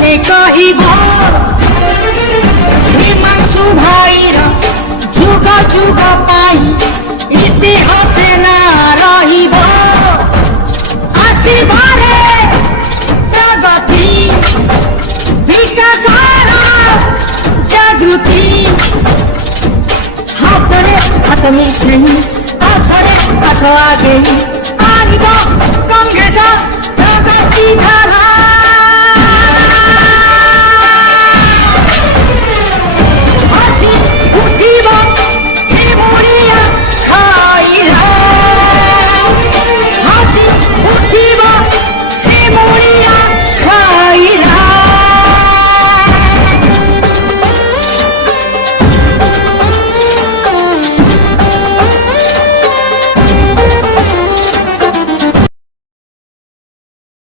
দিনে কহিব হিমাংশু ভাইর যুগ যুগ পাই ইতিহাসে না রহিব আসিবারে প্রগতি বিকাশর জাগৃতি হাতরে হাত মিশাই আসরে আস আগে আনিব কংগ্রেস প্রগতি ধারা